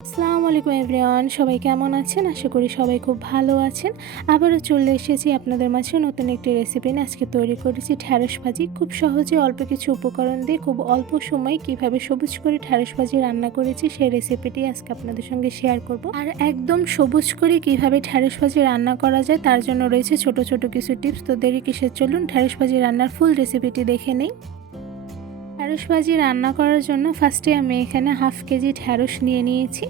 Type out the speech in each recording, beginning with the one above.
আসসালামু আলাইকুম এভরিওয়ান, সবাই কেমন আছেন? আশা করি সবাই খুব ভালো আছেন। আবারও চলে এসেছি আপনাদের মাঝে নতুন একটি রেসিপি নিয়ে। আজকে তৈরি করেছি ঢ্যাঁড়স ভাজি। খুব সহজে অল্প কিছু উপকরণ দিয়ে খুব অল্প সময়ে কিভাবে সবুজ করে ঢ্যাঁড়স ভাজি রান্না করেছি সেই রেসিপিটি আজকে আপনাদের সঙ্গে শেয়ার করব। আর একদম সবুজ করে কিভাবে ঢ্যাঁড়স ভাজি রান্না করা যায় তার জন্য রয়েছে ছোট ছোট কিছু টিপস। তো দেরি কিসের, চলুন ঢ্যাঁড়স ভাজি রান্নার ফুল রেসিপিটি দেখে নেই। ঢ্যাঁড়স ভাজি রান্না করার জন্য ফার্স্টে আমি এখানে হাফ কেজি ঢ্যাঁড়স নিয়ে নিয়েছি।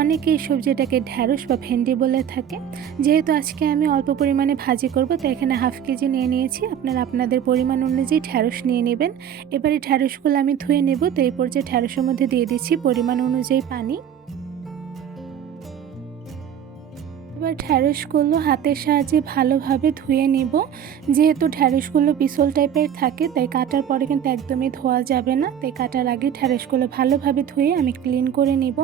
অনেকেই সবজিটাকে ঢ্যাঁড়স বা ভেন্ডি বলে থাকে। যেহেতু আজকে আমি অল্প পরিমাণে ভাজি করব, তো এখানে হাফ কেজি নিয়ে নিয়েছি। আপনারা আপনাদের পরিমাণ অনুযায়ী ঢ্যাঁড়স নিয়ে নেবেন। এবারে ঢ্যাঁড়সগুলো আমি ধুয়ে নেব। তো এই পর্যায়ে ঢ্যাঁড়সের মধ্যে দিয়ে দিচ্ছি পরিমাণ অনুযায়ী পানি। এবার ঢ্যাঁড়সগুলো হাতের সাহায্যে ভালোভাবে ধুয়ে নিব। যেহেতু ঢ্যাঁড়সগুলো পিছল টাইপের থাকে, তাই কাটার পরে কিন্তু একদমই ধোয়া যাবে না। তাই কাটার আগে ঢ্যাঁড়সগুলো ভালোভাবে ধুয়ে আমি ক্লিন করে নিব।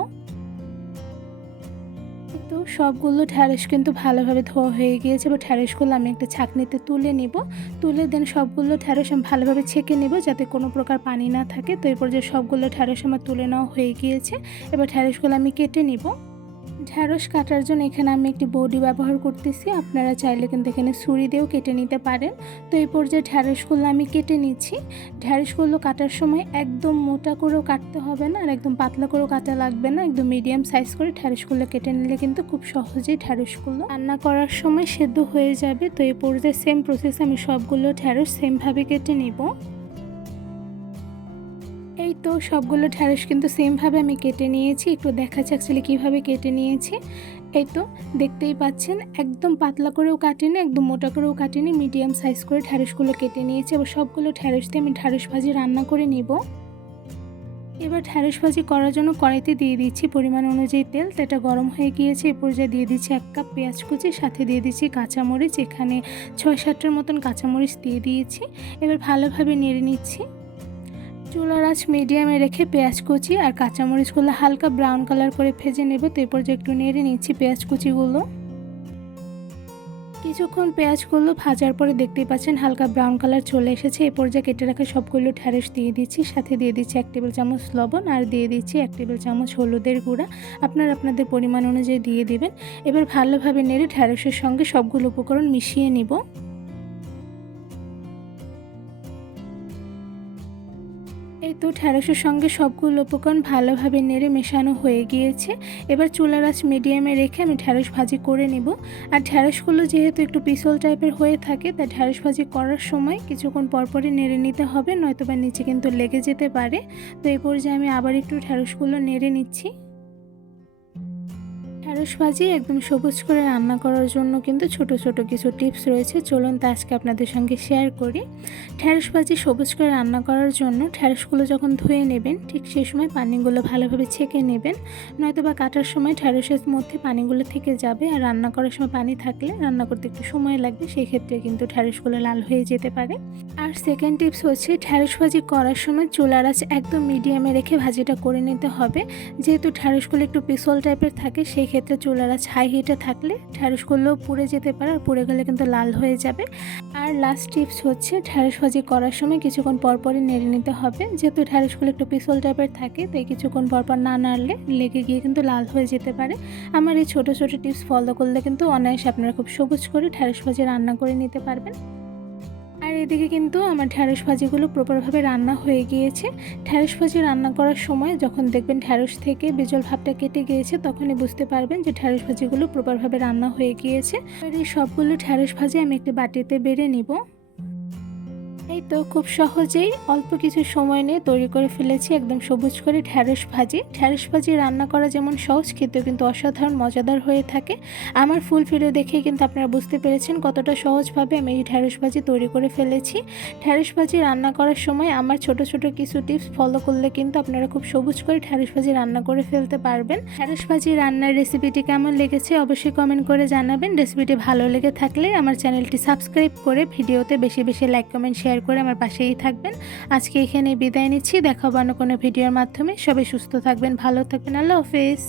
তো সবগুলো ঢ্যাঁড়স কিন্তু ভালোভাবে ধোয়া হয়ে গিয়েছে। এবার ঢ্যাঁড়সগুলো আমি একটা ছাঁকনিতে তুলে নিব। তুলে দেন সবগুলো ঢ্যাঁড়স আমি ভালোভাবে ছেঁকে নেব যাতে কোনো প্রকার পানি না থাকে। তো এরপর যে সবগুলো ঢ্যাঁড়স আমার তুলে নেওয়া হয়ে গিয়েছে। এবার ঢ্যাঁড়সগুলো আমি কেটে নিব। ঢ্যাঁড়স কাটার জন্য এখানে আমি একটি বডি ব্যবহার করতেছি। আপনারা চাইলে কিন্তু এখানে ছুরি দিয়েও কেটে নিতে পারেন। তো এই পর্যায়ে ঢ্যাঁড়সগুলো আমি কেটে নিচ্ছি। ঢ্যাঁড়সগুলো কাটার সময় একদম মোটা করেও কাটতে হবে না, আর একদম পাতলা করেও কাটা লাগবে না। একদম মিডিয়াম সাইজ করে ঢ্যাঁড়সগুলো কেটে নিলে কিন্তু খুব সহজেই ঢ্যাঁড়সগুলো রান্না করার সময় সেদ্ধ হয়ে যাবে। তো এই পর্যায়ে সেম প্রসেসে আমি সবগুলো ঢ্যাঁড়স সেমভাবে কেটে নিব। এই তো সবগুলো ঢ্যাঁড়স কিন্তু সেমভাবে আমি কেটে নিয়েছি। একটু দেখা যাক আসলে কীভাবে কেটে নিয়েছি। এই তো দেখতেই পাচ্ছেন, একদম পাতলা করেও কাটিনি, একদম মোটা করেও কাটিনি, মিডিয়াম সাইজ করে ঢ্যাঁড়সগুলো কেটে নিয়েছি। এবার সবগুলো ঢ্যাঁড়স দিয়ে আমি ঢ্যাঁড়স ভাজি রান্না করে নিব। এবার ঢ্যাঁড়স ভাজি করার জন্য কড়াইতে দিয়ে দিচ্ছি পরিমাণ অনুযায়ী তেল। তেলটা গরম হয়ে গিয়েছে। এ পর্যায়ে দিয়ে দিচ্ছি 1 কাপ পেঁয়াজ কুচি, সাথে দিয়ে দিচ্ছি কাঁচামরিচ। এখানে 6-7টার মতন কাঁচামরিচ দিয়ে দিয়েছি। এবার ভালোভাবে নেড়ে নিচ্ছি। চুলার আঁচ মিডিয়ামে রেখে পেঁয়াজ কুচি আর কাঁচামরিচগুলো হালকা ব্রাউন কালার করে ভেজে নেব। তো এরপর যে একটু নেড়ে নিচ্ছি পেঁয়াজ কুচিগুলো। কিছুক্ষণ পেঁয়াজগুলো ভাজার পরে দেখতেই পাচ্ছেন হালকা ব্রাউন কালার চলে এসেছে। এ পর্যায়ে কেটে রাখা সবগুলো ঢ্যাঁড়স দিয়ে দিচ্ছি। সাথে দিয়ে দিচ্ছি 1 টেবিল চামচ লবণ, আর দিয়ে দিচ্ছি 1 টেবিল চামচ হলুদের গুঁড়া। আপনারা আপনাদের পরিমাণ অনুযায়ী দিয়ে দিবেন। এবার ভালোভাবে নেড়ে ঢ্যাঁড়সের সঙ্গে সবগুলো উপকরণ মিশিয়ে নিব। এই তো ঢ্যাঁড়সের সঙ্গে সবগুলো উপকরণ ভালোভাবে নেড়ে মেশানো হয়ে গিয়েছে। এবার চুলার আঁচ মিডিয়ামে রেখে আমি ঢ্যাঁড়স ভাজি করে নেব। আর ঢ্যাঁড়সগুলো যেহেতু একটু পিছল টাইপের হয়ে থাকে, তাই ঢ্যাঁড়স ভাজি করার সময় কিছুক্ষণ পরপরই নেড়ে নিতে হবে, নয়তোবা নিচে কিন্তু লেগে যেতে পারে। তো এই পর্যায়ে আমি আবার একটু ঢ্যাঁড়সগুলো নেড়ে নিচ্ছি। ঢ্যাঁড়স ভাজি একদম সবুজ করে রান্না করার জন্য কিন্তু ছোট ছোট কিছু টিপস রয়েছে, চলুন তা আজকে আপনাদের সঙ্গে শেয়ার করি। ঢ্যাঁড়স ভাজি সবুজ করে রান্না করার জন্য ঢ্যাঁড়সগুলো যখন ধুয়ে নেবেন, ঠিক সেই সময় পানিগুলো ভালোভাবে ছেঁকে নেবেন, নয়তোবা কাটার সময় ঢ্যাঁড়সের মধ্যে পানিগুলো থেকে যাবে। আর রান্না করার সময় পানি থাকলে রান্না করতে একটু সময় লাগবে, সেই ক্ষেত্রে কিন্তু ঢ্যাঁড়সগুলো লাল হয়ে যেতে পারে। আর সেকেন্ড টিপস হচ্ছে, ঢ্যাঁড়স ভাজি করার সময় চুলার আঁচ একদম মিডিয়ামে রেখে ভাজিটা করে নিতে হবে। যেহেতু ঢ্যাঁড়সগুলো একটু পিছল টাইপের থাকে, সেই ক্ষেত্রে চুলার আঁচ হাই হিটে থাকলে ঢ্যাঁড়সগুলো পুড়ে যেতে পারে, আর পুড়ে গেলে কিন্তু লাল হয়ে যাবে। আর লাস্ট টিপস হচ্ছে, ঢ্যাঁড়স ভাজি করার সময় কিছুক্ষণ পরপরই নেড়ে নিতে হবে। যেহেতু ঢ্যাঁড়সগুলো একটু পিছল টাইপের থাকে, তাই কিছুক্ষণ পরপর না নাড়লে লেগে গিয়ে কিন্তু লাল হয়ে যেতে পারে। আমার এই ছোট ছোট টিপস ফলো করলে কিন্তু অনায়াসে আপনারা খুব সবুজ করে ঢ্যাঁড়স ভাজি রান্না করে নিতে পারবেন। আর এদিকে কিন্তু আমার ঢ্যাঁড়স ভাজিগুলো প্রপারভাবে রান্না হয়ে গিয়েছে। ঢ্যাঁড়স ভাজি রান্না করার সময় যখন দেখবেন ঢ্যাঁড়স থেকে বিজল ভাবটা কেটে গিয়েছে, তখনই বুঝতে পারবেন যে ঢ্যাঁড়স ভাজিগুলো প্রপারভাবে রান্না হয়ে গিয়েছে। আর এই সবগুলো ঢ্যাঁড়স ভাজি আমি একটি বাটিতে বেড়ে নিব। এই তো খুব সহজেই অল্প কিছু সময় নিয়ে তৈরি করে ফেলেছি একদম সবুজ করে ঢ্যাঁড়স ভাজি। ঢ্যাঁড়স ভাজি রান্না করা যেমন সহজ, খেতেও কিন্তু অসাধারণ মজাদার হয়ে থাকে। আমার ফুল ভিডিও দেখেই কিন্তু আপনারা বুঝতে পেরেছেন কতটা সহজভাবে আমি এই ঢ্যাঁড়স ভাজি তৈরি করে ফেলেছি। ঢ্যাঁড়স ভাজি রান্না করার সময় আমার ছোট ছোট কিছু টিপস ফলো করলে কিন্তু আপনারা খুব সবুজ করে ঢ্যাঁড়স ভাজি রান্না করে ফেলতে পারবেন। ঢ্যাঁড়স ভাজি রান্নার রেসিপিটি কেমন লেগেছে অবশ্যই কমেন্ট করে জানাবেন। রেসিপিটি ভালো লেগে থাকলে আমার চ্যানেলটি সাবস্ক্রাইব করে ভিডিওতে বেশি বেশি লাইক কমেন্ট শেয়ার করে আমার পাশেই থাকবেন। আজকে এখানে বিদায় নিচ্ছি, দেখা হবে অন্য কোনো ভিডিওর মাধ্যমে। সবাই সুস্থ থাকবেন, ভালো থাকবেন। আল্লাহ হাফেজ।